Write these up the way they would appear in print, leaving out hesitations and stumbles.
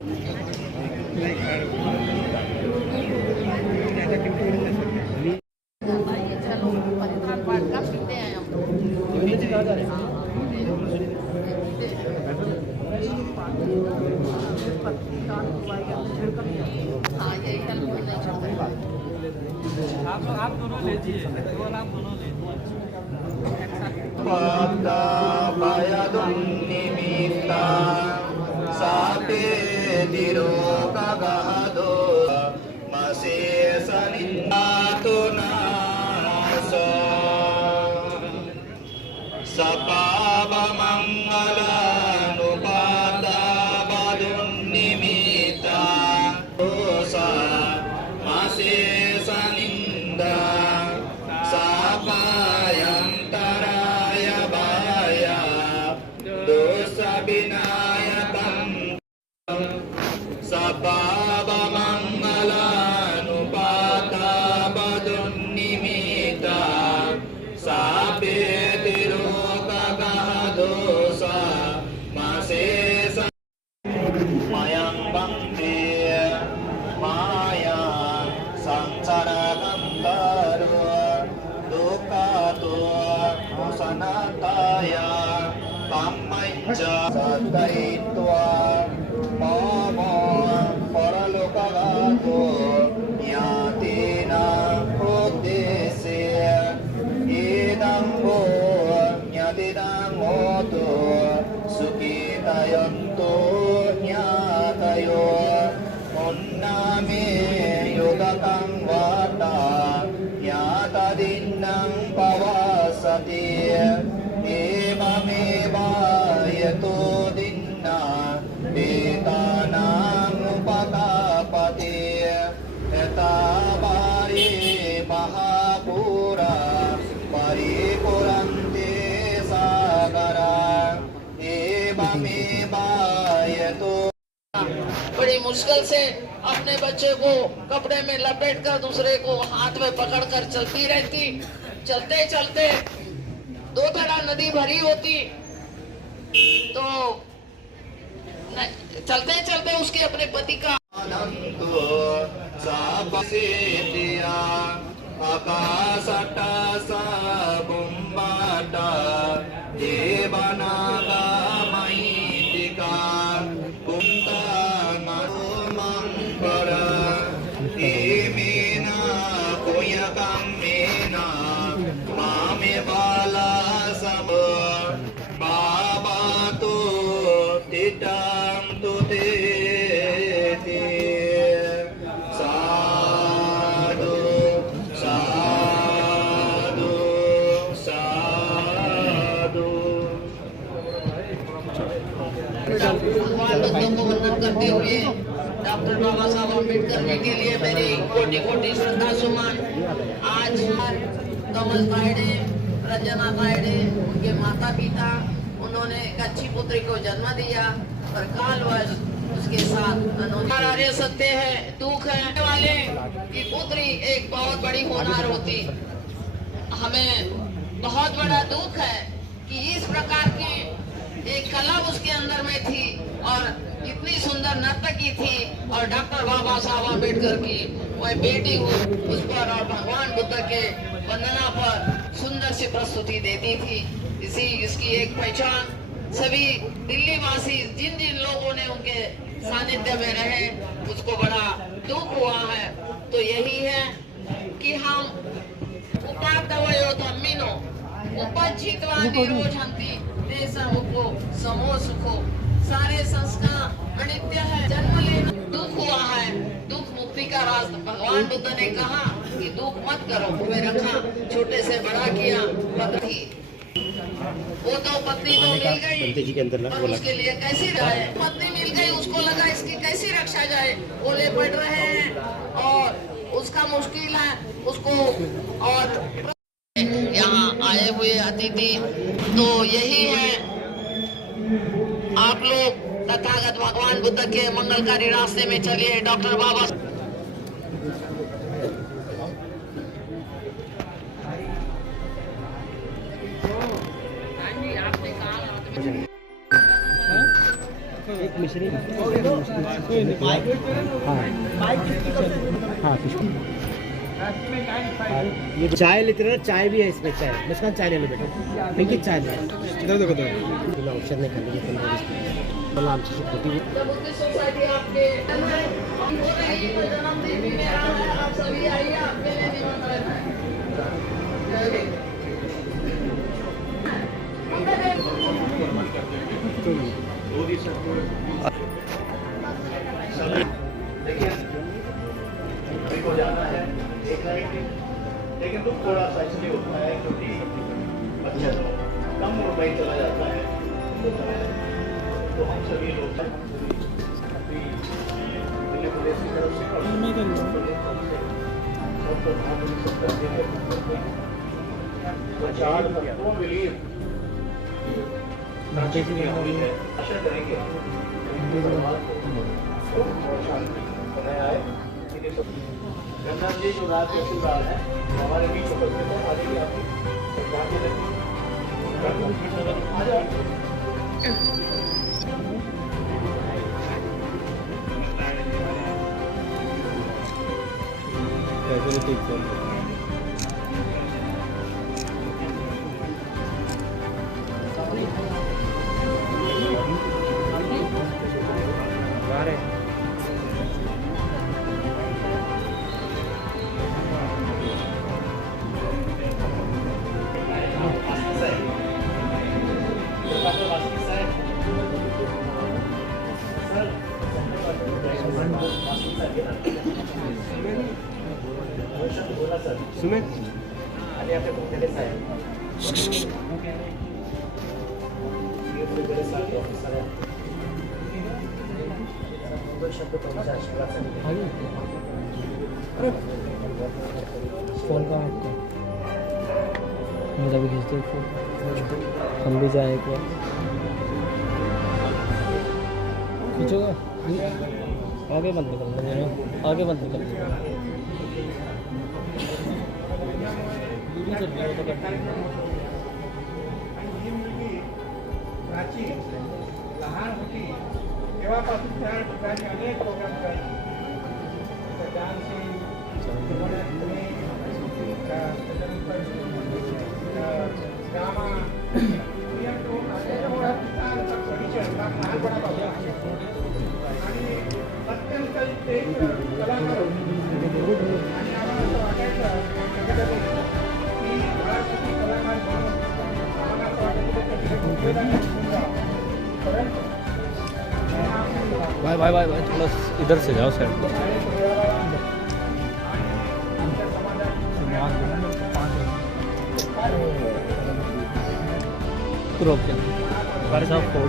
चलो परित्राण पाठ का पीते हैं हम। हाँ यही कल नहीं छोड़ते। आप दोनों लीजिए, केवल आप दोनों लीजिए। निमित्ता सापे निरोगगहदो मशेषनिन्दातु नास सपावमङ्गलानुपाता वदुन्निमित्ता दोषा मशेषनिन्दा सापायन्तराय वाया दोषविनायकं सपावमङ्गलानुपाता वदुन्निमित्ता सापेति रोगगहदोषा मशेष मयं वन्दे माया संसारगन्धर्व दुःखातो मुसनताय कम्मञ्च सद्दयित्वा मम परलोकगतो ज्ञातेन उद्देश्य इदं भो ज्ञातिदं होतु सुखितयन्तो ज्ञातयो उन्नामे योगकं वाता ज्ञातदिन्नं पवसति एवमेवायतो दिन्ना एतानामुपकापति यथा वारे महापुरा परिपुरन्ते सागरा एवमेवायतो। बड़ी मुश्किल से अपने बच्चे को कपड़े में लपेटकर दूसरे को हाथ में पकड़कर चलती रहती। चलते चलते दो तरह नदी भरी होती तो चलते चलते उसके अपने पति का आकाशटा सा बुम्बाटा देवनागा महितिका कुंता मरुमंबर एमेना कोयकमेना मामे बाला सब बाबा तो तिटाम तो ते साधु साधु साधु। भगवान बुद्ध को वंदन करते हुए डॉक्टर बाबा साहब अम्बेडकर जी के लिए मेरी कोटि कोटि श्रद्धा सुमन। आज कमल तायडे, रंजना तायडे, उनके माता पिता, उन्होंने एक अच्छी पुत्री को जन्म दिया और कालवश उसके साथ अनार्य सत्य है, दुख है वाले की पुत्री एक बहुत बड़ी होनहार होती। हमें बहुत बड़ा दुख है कि इस प्रकार की एक कला उसके अंदर में थी और इतनी सुंदर नर्तकी थी और डॉक्टर बाबा साहब अम्बेडकर की वह बेटी हो उस पर और भगवान बुद्ध के वंदना पर सुंदर सी प्रस्तुति देती थी। इसी इसकी एक पहचान सभी दिल्ली वासी जिन जिन लोगों ने उनके सानिध्य में रहे उसको बड़ा दुख हुआ है। तो यही है कि हम उपाधवयो धम्मिनो उपजित्वा निरोधन्ति देशमुखो समो सुखो। सारे संस्कार अनित्य है, जन्म लेना दुख हुआ है, दुख मुक्ति का रास्ता। भगवान बुद्ध ने कहा कि दुख मत करो, तुम्हें रखा, छोटे से बड़ा किया, पत्नी वो तो पत्नी तो मिल गई पर उसके लिए कैसी रहे। पत्नी मिल गई, उसको लगा इसकी कैसी रक्षा जाए, ओले पड़ रहे हैं और उसका मुश्किल है उसको। और यहाँ आए हुए अतिथि तो यही है, आप लोग तथागत भगवान बुद्ध के मंगलकारी रास्ते में चलिए। डॉक्टर बाबा आपने कहा मिश्री हाँ हाँ ये चाय लेते रहे ना, चाय भी है इसमें, चाय मुस्कान चाय ले लो बेटा, पिंकी चाय ले इधर देखो तो अवसर नहीं कर लीजिए मतलब आमची से खोटी हुई जब उसकी सोसाइटी आपके जन्मदिन भी मेरा है, आप सभी आइए, आपके लिए निमंत्रण है। को जाना है एक लेकिन दुख थोड़ा सा इसलिए होता है क्योंकि बच्चा तो कम उम्र में चला जाता है तो हम सभी लोग अपनी दिल्ली प्रदेश की तरफ से हुई है। आशा करेंगे गंगा जी जो रात रसूलदार है हमारे बीच उपस्थित है, आगे भी आपकी आ जाओ। सुमित आणि आपल्या तुमच्याकडे साहेब ऑफिसर आहे शब्द फोन का आपका मुझे भी खींच दो फोन, हम भी जाए एक बार खींचोगा आगे बंद कर देना, आगे बंद कर देना दूरी चल रही है तो करते प्राची लहान होती तेव्हापासून त्या ठिकाणी अनेक प्रोग्राम करायचे, डान्सिंग ड्रामा लहानपणापासून आणि अत्यंत ते कलाकार होते आणि आम्हाला असं वाटायचं की बाळासाठी कलाकार म्हणून आम्हाला असं वाटायचं परंतु भाई भाई भाई भाई थोड़ा इधर से जाओ साइड रोक क्या भाई साहब फोटो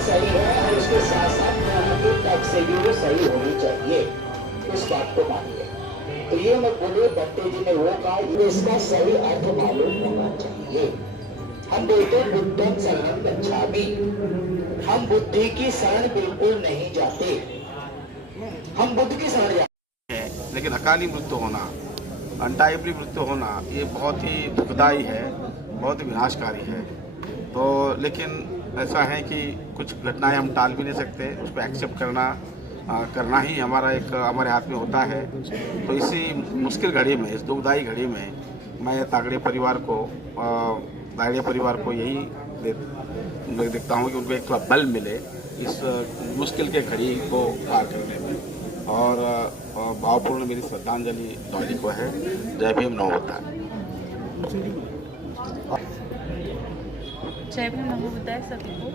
सही है और उसके साथ साथ की टैक्स से भी वो सही होनी चाहिए, इस बात को मानिए। तो ये मत बोलिए दत्ते जी ने वो कहा, इसका सही अर्थ मालूम होना चाहिए। हम बोलते बुद्धं शरणं गच्छामि, हम बुद्धि की शरण बिल्कुल नहीं जाते, हम बुद्ध की शरण जाते हैं। लेकिन अकाली मृत्यु होना, अनटाइमली मृत्यु होना, ये बहुत ही दुखदायी है, बहुत ही विनाशकारी है। तो लेकिन ऐसा है कि कुछ घटनाएं हम टाल भी नहीं सकते, उसको एक्सेप्ट करना ही हमारे हाथ में होता है। तो इसी मुश्किल घड़ी में, इस दुखदायी घड़ी में मैं तागड़े परिवार को यही देखता हूँ कि उनको एक थोड़ा बल मिले इस मुश्किल के घड़ी को पार करने में। और भावपूर्ण मेरी श्रद्धांजलि डॉली को है। जय भीम नमोबुद्धाय। जय भीम नमोबुद्धाय सभी को।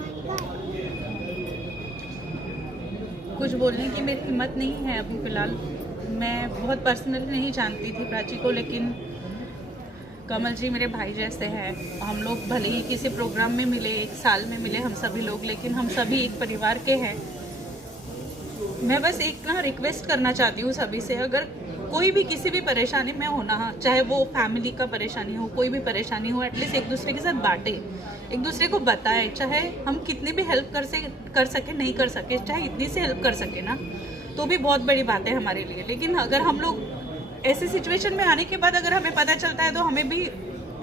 कुछ बोलने की मेरी हिम्मत नहीं है अभी फ़िलहाल। मैं बहुत पर्सनली नहीं जानती थी प्राची को, लेकिन कमल जी मेरे भाई जैसे हैं। हम लोग भले ही किसी प्रोग्राम में मिले, एक साल में मिले हम सभी लोग, लेकिन हम सभी एक परिवार के हैं। मैं बस एक ना रिक्वेस्ट करना चाहती हूँ सभी से, अगर कोई भी किसी भी परेशानी में हो ना, चाहे वो फैमिली का परेशानी हो, कोई भी परेशानी हो, एटलीस्ट एक दूसरे के साथ बांटे, एक दूसरे को बताएं। चाहे हम कितनी भी हेल्प कर सके नहीं कर सके, चाहे इतनी से हेल्प कर सके ना, तो भी बहुत बड़ी बात है हमारे लिए। लेकिन अगर हम लोग ऐसी सिचुएशन में आने के बाद अगर हमें पता चलता है, तो हमें भी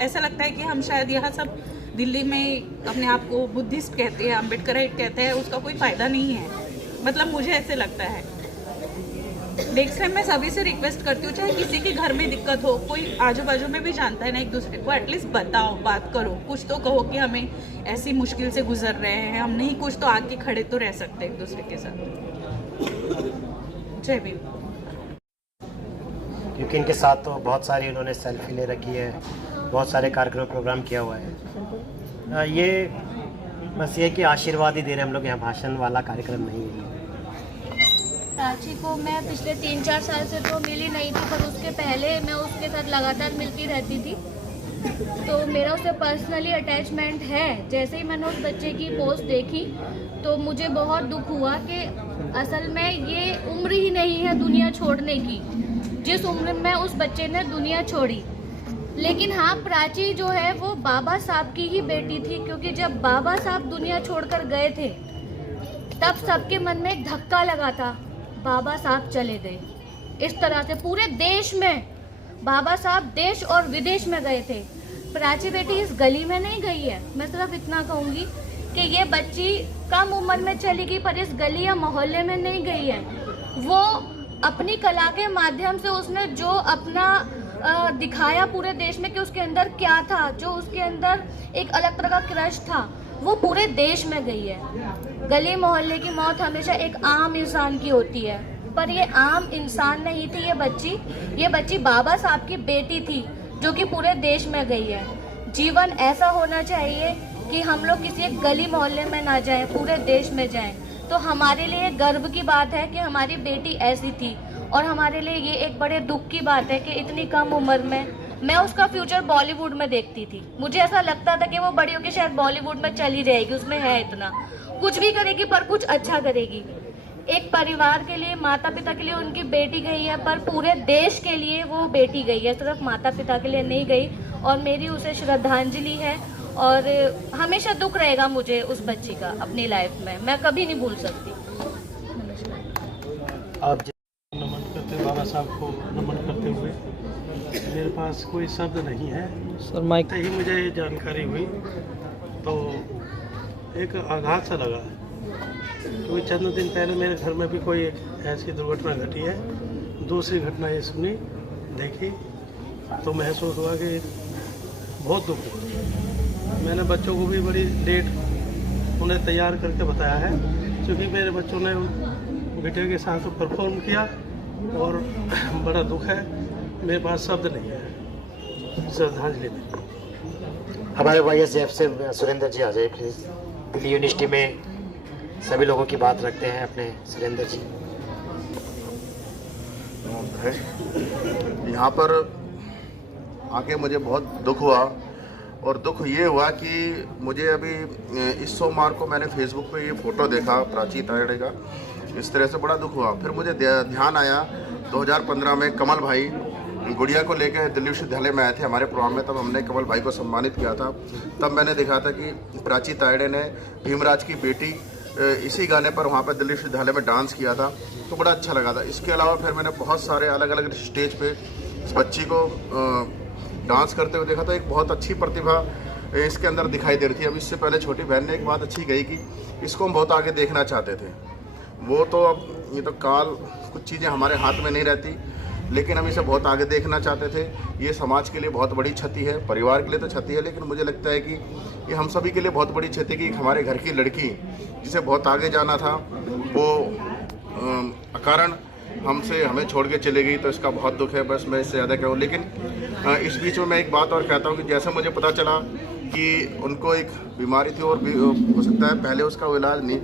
ऐसा लगता है कि हम शायद यहाँ सब दिल्ली में अपने आप को बुद्धिस्ट कहते हैं, अम्बेडकराइट कहते हैं, उसका कोई फ़ायदा नहीं है। मतलब मुझे ऐसे लगता है। नेक्स्ट टाइम मैं सभी से रिक्वेस्ट करती हूँ, चाहे किसी के घर में दिक्कत हो, कोई आजू बाजू में भी जानता है ना एक दूसरे को, एटलीस्ट बताओ, बात करो, कुछ तो कहो कि हमें ऐसी मुश्किल से गुजर रहे हैं, हम नहीं कुछ तो आके खड़े तो रह सकते एक दूसरे के साथ। जय भीम। क्योंकि इनके साथ तो बहुत सारी इन्होंने सेल्फी ले रखी है, बहुत सारे कार्यक्रम प्रोग्राम किया हुआ है। ये बस ये कि आशीर्वाद ही दे रहे हम लोग, यहाँ भाषण वाला कार्यक्रम नहीं है। प्राची को मैं पिछले 3-4 साल से तो मिली नहीं थी, पर उसके पहले मैं उसके साथ लगातार मिलती रहती थी, तो मेरा उससे पर्सनली अटैचमेंट है। जैसे ही मैंने उस बच्चे की पोस्ट देखी तो मुझे बहुत दुख हुआ कि असल में ये उम्र ही नहीं है दुनिया छोड़ने की, जिस उम्र में उस बच्चे ने दुनिया छोड़ी। लेकिन हाँ, प्राची जो है वो बाबा साहब की ही बेटी थी, क्योंकि जब बाबा साहब दुनिया छोड़कर गए थे तब सबके मन में एक धक्का लगा था, बाबा साहब चले गए। इस तरह से पूरे देश में बाबा साहब देश और विदेश में गए थे। प्राची बेटी इस गली में नहीं गई है। मैं सिर्फ इतना कहूँगी कि ये बच्ची कम उम्र में चली गई, पर इस गली या मोहल्ले में नहीं गई है। वो अपनी कला के माध्यम से उसने जो अपना दिखाया पूरे देश में कि उसके अंदर क्या था, जो उसके अंदर एक अलग तरह का क्रश था, वो पूरे देश में गई है। गली मोहल्ले की मौत हमेशा एक आम इंसान की होती है, पर ये आम इंसान नहीं थी ये बच्ची बाबा साहब की बेटी थी, जो कि पूरे देश में गई है। जीवन ऐसा होना चाहिए कि हम लोग किसी एक गली मोहल्ले में ना जाएं, पूरे देश में जाएं। तो हमारे लिए गर्व की बात है कि हमारी बेटी ऐसी थी, और हमारे लिए ये एक बड़े दुख की बात है कि इतनी कम उम्र में मैं उसका फ्यूचर बॉलीवुड में देखती थी। मुझे ऐसा लगता था कि वो बड़ी होकर शायद बॉलीवुड में चली जाएगी, उसमें है इतना, कुछ भी करेगी पर कुछ अच्छा करेगी। एक परिवार के लिए, माता पिता के लिए उनकी बेटी गई है, पर पूरे देश के लिए वो बेटी गई है, सिर्फ माता पिता के लिए नहीं गई। और मेरी उसे श्रद्धांजलि है, और हमेशा दुख रहेगा मुझे उस बच्ची का अपनी लाइफ में, मैं कभी नहीं भूल सकती। आप नमन करते, बाबा साहब को नमन करते हुए मेरे पास कोई शब्द नहीं है। सर माइक ही मुझे ये जानकारी हुई तो एक आघात सा लगा, क्योंकि चंद दिन पहले मेरे घर में भी कोई एक ऐसी दुर्घटना घटी है। दूसरी घटना ये सुनी, देखी, तो महसूस हुआ कि बहुत दुख हुआ। मैंने बच्चों को भी बड़ी लेट उन्हें तैयार करके बताया है, क्योंकि मेरे बच्चों ने बेटे के साथ परफॉर्म किया, और बड़ा दुख है, मेरे पास शब्द नहीं है श्रद्धांजलि में। हमारे YSF से सुरेंद्र जी आ जाए प्लीज। दिल्ली यूनिवर्सिटी में सभी लोगों की बात रखते हैं अपने सुरेंद्र जी। यहाँ पर आके मुझे बहुत दुख हुआ, और दुख ये हुआ कि मुझे अभी इस सोमवार को मैंने फेसबुक पे ये फ़ोटो देखा प्राची तायड़े का, इस तरह से बड़ा दुख हुआ। फिर मुझे ध्यान आया 2015 में कमल भाई गुड़िया को लेकर दिल्ली विश्वविद्यालय में आए थे हमारे प्रोग्राम में, तब हमने कमल भाई को सम्मानित किया था। तब मैंने देखा था कि प्राची तायड़े ने भीमराज की बेटी इसी गाने पर वहाँ पर दिल्ली विश्वविद्यालय में डांस किया था, तो बड़ा अच्छा लगा था। इसके अलावा फिर मैंने बहुत सारे अलग अलग स्टेज पे इस बच्ची को डांस करते हुए देखा था। एक बहुत अच्छी प्रतिभा इसके अंदर दिखाई दे रही थी। अब इससे पहले छोटी बहन ने एक बात अच्छी कही कि इसको हम बहुत आगे देखना चाहते थे। वो तो अब ये तो काल, कुछ चीज़ें हमारे हाथ में नहीं रहती, लेकिन हम इसे बहुत आगे देखना चाहते थे। ये समाज के लिए बहुत बड़ी क्षति है, परिवार के लिए तो क्षति है, लेकिन मुझे लगता है कि ये हम सभी के लिए बहुत बड़ी क्षति कि हमारे घर की लड़की जिसे बहुत आगे जाना था, वो अकारण हमें छोड़ के चले गई, तो इसका बहुत दुख है। बस मैं इससे ज़्यादा कहूँ, लेकिन इस बीच में मैं एक बात और कहता हूँ कि जैसे मुझे पता चला कि उनको एक बीमारी थी, और भी हो सकता है पहले उसका वो इलाज नहीं,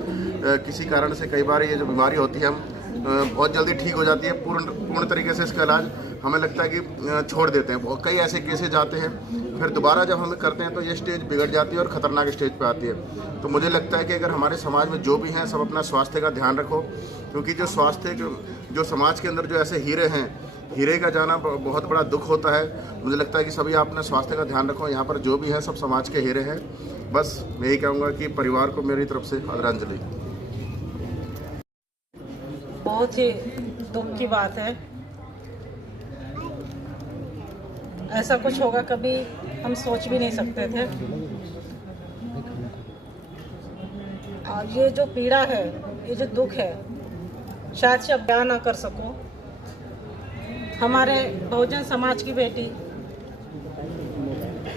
किसी कारण से कई बार ये जो बीमारी होती है हम बहुत जल्दी ठीक हो जाती है, पूर्ण तरीके से इसका इलाज हमें लगता है कि छोड़ देते हैं। बहुत कई ऐसे केसेस जाते हैं, फिर दोबारा जब हम करते हैं तो ये स्टेज बिगड़ जाती है और ख़तरनाक स्टेज पे आती है। तो मुझे लगता है कि अगर हमारे समाज में जो भी हैं सब अपना स्वास्थ्य का ध्यान रखो, क्योंकि जो स्वास्थ्य जो समाज के अंदर जो ऐसे हीरे हैं, हीरे का जाना बहुत बड़ा दुख होता है। मुझे लगता है कि सभी आप अपने स्वास्थ्य का ध्यान रखो। यहाँ पर जो भी है सब समाज के हीरे हैं। बस मैं यही कहूँगा कि परिवार को मेरी तरफ से आदरांजलि। बहुत ही दुख की बात है, ऐसा कुछ होगा कभी हम सोच भी नहीं सकते थे। और ये जो पीड़ा है, ये जो दुख है, शायद से अब बयां ना कर सकूं। हमारे बहुजन समाज की बेटी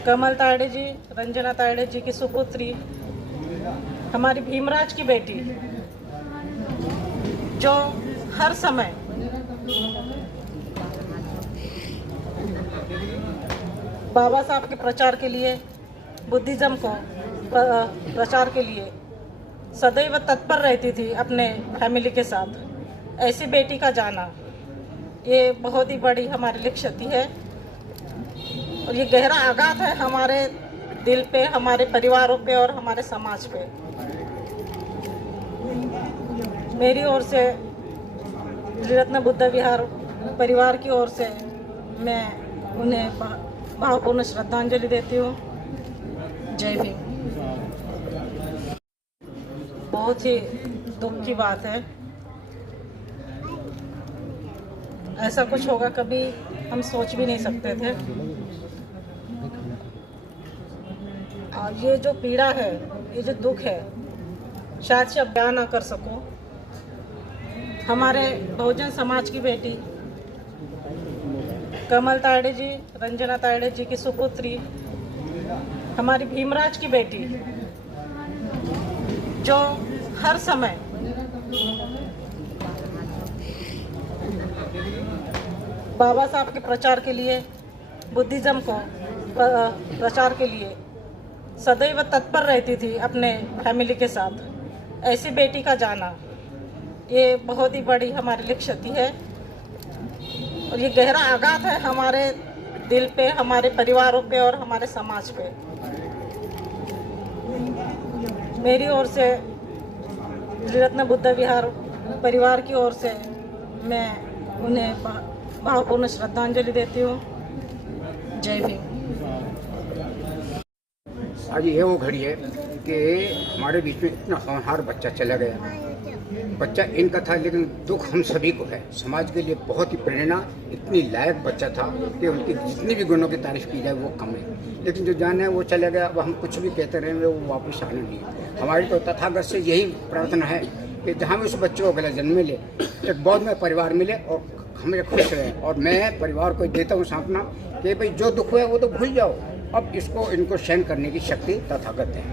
कमल तायडे जी, रंजना तायडे जी की सुपुत्री, हमारी भीमराज की बेटी, जो हर समय बाबा साहब के प्रचार के लिए, बुद्धिज़्म को प्रचार के लिए सदैव तत्पर रहती थी अपने फैमिली के साथ। ऐसी बेटी का जाना ये बहुत ही बड़ी हमारे लिए क्षति है और ये गहरा आघात है हमारे दिल पे, हमारे परिवारों पे और हमारे समाज पे। मेरी ओर से त्रिरत्न बुद्ध विहार परिवार की ओर से मैं उन्हें भावपूर्ण श्रद्धांजलि देती हूँ। जय भीम। बहुत ही दुख की बात है, ऐसा कुछ होगा कभी हम सोच भी नहीं सकते थे। और ये जो पीड़ा है, ये जो दुख है, शायद से अब बयां ना कर सकूं। हमारे बहुजन समाज की बेटी कमल तायडे जी, रंजना तायडे जी की सुपुत्री, हमारी भीमराज की बेटी, जो हर समय बाबा साहब के प्रचार के लिए, बुद्धिज़्म को प्रचार के लिए सदैव तत्पर रहती थी अपने फैमिली के साथ। ऐसी बेटी का जाना ये बहुत ही बड़ी हमारे लिए क्षति है और ये गहरा आघात है हमारे दिल पे, हमारे परिवारों पे और हमारे समाज पे। मेरी ओर से त्रिरत्न बुद्ध विहार परिवार की ओर से मैं उन्हें भावपूर्ण श्रद्धांजलि देती हूँ। जय भीम। आज ये वो घड़ी है कि हमारे बीच में इतना होनहार बच्चा चला गया। बच्चा इनका था लेकिन दुख हम सभी को है। समाज के लिए बहुत ही प्रेरणा, इतनी लायक बच्चा था कि उनकी जितनी भी गुणों की तारीफ की जाए वो कम है। लेकिन जो जान है वो चला गया। अब हम कुछ भी कहते रहेंगे वो वापस आने नहीं। हमारी तो तथागत से यही प्रार्थना है कि जहाँ भी उस बच्चे को गला जन्म मिले, एक बहुत में परिवार मिले और हमें खुश रहें। और मैं परिवार को देता हूँ सपना कि भाई जो दुख हुआ वो तो भूल जाओ, अब इसको इनको सहन करने की शक्ति तथागत है।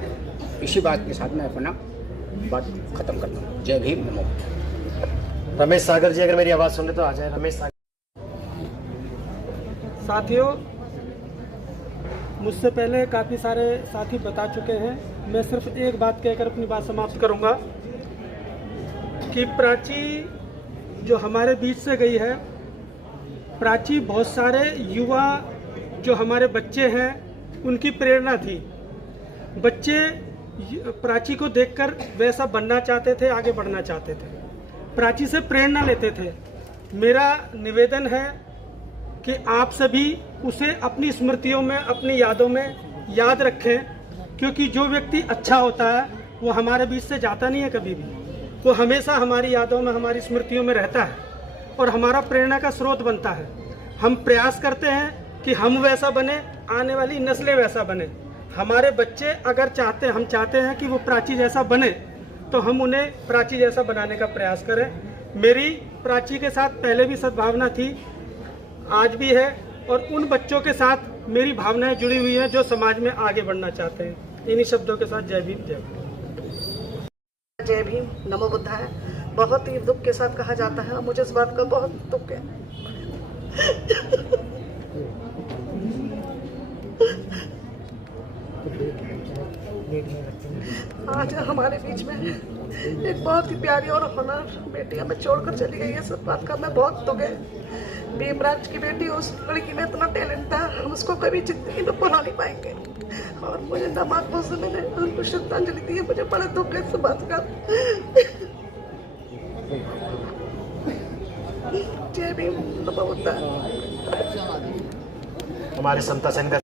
इसी बात के साथ मैं अपना बात खत्म करता हूँ। जय भीम। नमो। रमेश सागर जी अगर मेरी आवाज़ सुन रहे तो आ जाए। रमेश सागर। साथियों, मुझसे पहले काफ़ी सारे साथी बता चुके हैं। मैं सिर्फ एक बात कहकर अपनी बात समाप्त करूंगा कि प्राची जो हमारे बीच से गई है, प्राची बहुत सारे युवा जो हमारे बच्चे हैं उनकी प्रेरणा थी। बच्चे प्राची को देखकर वैसा बनना चाहते थे, आगे बढ़ना चाहते थे, प्राची से प्रेरणा लेते थे। मेरा निवेदन है कि आप सभी उसे अपनी स्मृतियों में, अपनी यादों में याद रखें, क्योंकि जो व्यक्ति अच्छा होता है वो हमारे बीच से जाता नहीं है कभी भी। वो हमेशा हमारी यादों में, हमारी स्मृतियों में रहता है और हमारा प्रेरणा का स्रोत बनता है। हम प्रयास करते हैं कि हम वैसा बने, आने वाली नस्लें वैसा बने। हमारे बच्चे अगर हम चाहते हैं कि वो प्राची जैसा बने, तो हम उन्हें प्राची जैसा बनाने का प्रयास करें। मेरी प्राची के साथ पहले भी सद्भावना थी, आज भी है, और उन बच्चों के साथ मेरी भावनाएं जुड़ी हुई हैं जो समाज में आगे बढ़ना चाहते हैं। इन्हीं शब्दों के साथ जय भीम। जय भीम। नमो बुद्धाय। बहुत ही दुख के साथ कहा जाता है और मुझे इस बात का बहुत दुख है। आज हमारे बीच में एक बहुत ही प्यारी और होनर बेटी हमें छोड़कर चली गई है। सब बात का मैं बहुत दुख है। भीमराज की बेटी, उस लड़की में इतना टैलेंट था, हम उसको कभी जिंदगी में भुला नहीं पाएंगे। और मुझे दामाद से मैंने उनको श्रद्धांजलि दी है। मुझे बड़ा दुख है इस बात का। जय भीम, नमो बुद्धाय। हमारे समता सेन का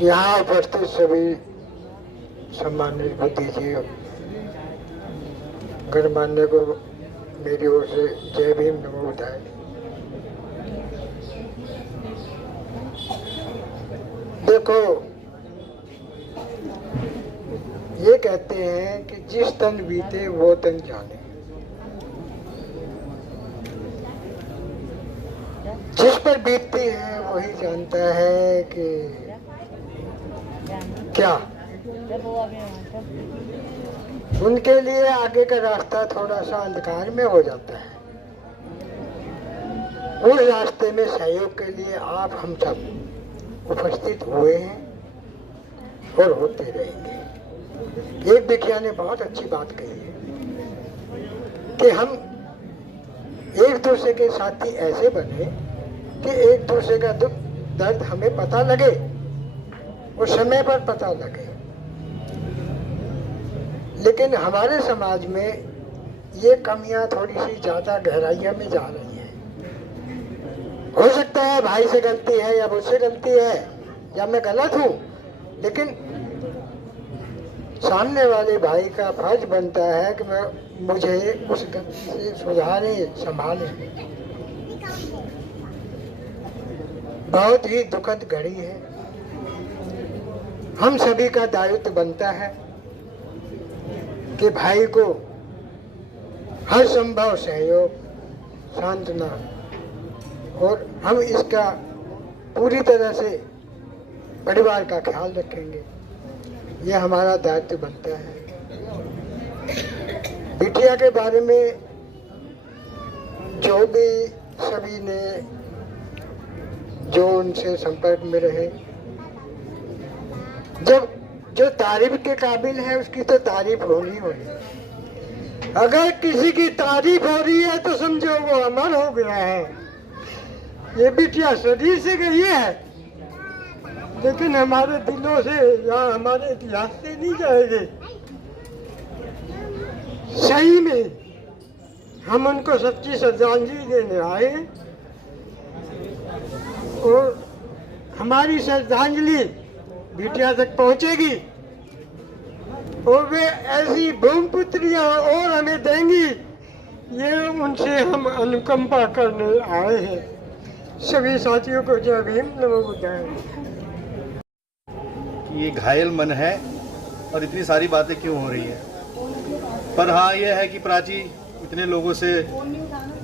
यहाँ उपस्थित सभी सम्मानित बुद्धिजीवी गणमान्य को मेरी ओर से जय भीम, नमो बुद्धाय। देखो, ये कहते हैं कि जिस तन बीते वो तन जाने। जिस पर बीतती है वही जानता है कि क्या उनके लिए आगे का रास्ता थोड़ा सा अंधकार में हो जाता है। उस रास्ते में सहयोग के लिए आप हम सब उपस्थित हुए हैं और होते रहेंगे। एक विज्ञान ने बहुत अच्छी बात कही है कि हम एक दूसरे के साथी ऐसे बने कि एक दूसरे का दुख दर्द हमें पता लगे, उस समय पर पता लगे। लेकिन हमारे समाज में ये कमियां थोड़ी सी ज़्यादा गहराइयों में जा रही हैं। हो सकता है भाई से गलती है या मुझसे गलती है या मैं गलत हूँ, लेकिन सामने वाले भाई का फर्ज बनता है कि मुझे उस गलती से सुधारे, संभाले। बहुत ही दुखद घड़ी है। हम सभी का दायित्व बनता है कि भाई को हर संभव सहयोग, सांत्वना, और हम इसका पूरी तरह से परिवार का ख्याल रखेंगे। ये हमारा दायित्व बनता है। बिटिया के बारे में जो भी सभी ने जो उनसे संपर्क में रहे, जब जो तारीफ के काबिल है उसकी तो तारीफ होनी होनी। अगर किसी की तारीफ हो रही है तो समझो वो अमर हो गया है। ये बिटिया शरीर से गई है, लेकिन हमारे दिलों से या हमारे इतिहास से नहीं जाएंगे। सही में हम उनको सच्ची श्रद्धांजलि देने आए और हमारी श्रद्धांजलि बिटिया तक पहुंचेगी और वे ऐसी भूमिपुत्रियां और हमें देंगी। ये उनसे हम अनुकंपा करने आए हैं। सभी साथियों को जय भीम, नमो बुद्धाय। ये घायल मन है और इतनी सारी बातें क्यों हो रही है, पर हाँ ये है कि प्राची इतने लोगों से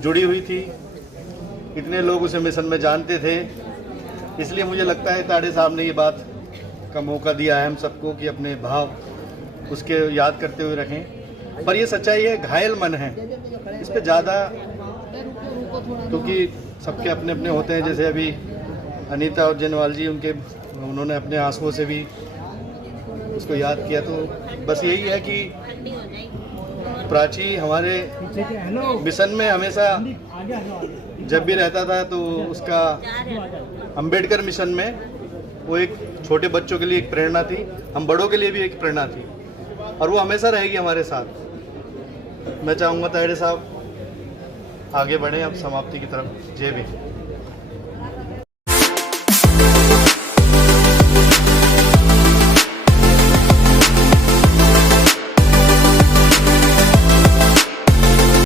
जुड़ी हुई थी, इतने लोग उसे मिशन में जानते थे, इसलिए मुझे लगता है ताड़े साहब ने ये बात का मौका दिया है हम सबको कि अपने भाव उसके याद करते हुए रखें। पर ये सच्चाई है, घायल मन है, इस पे ज़्यादा, क्योंकि सबके अपने अपने होते हैं। जैसे अभी अनीता और जनवाल जी उन्होंने अपने आंसुओं से भी उसको याद किया। तो बस यही है कि प्राची हमारे मिशन में हमेशा जब भी रहता था तो उसका अंबेडकर मिशन में वो एक छोटे बच्चों के लिए एक प्रेरणा थी, हम बड़ों के लिए भी एक प्रेरणा थी, और वो हमेशा रहेगी हमारे साथ। मैं चाहूँगा तायडे साहब आगे बढ़ें अब समाप्ति की तरफ। जय भीम।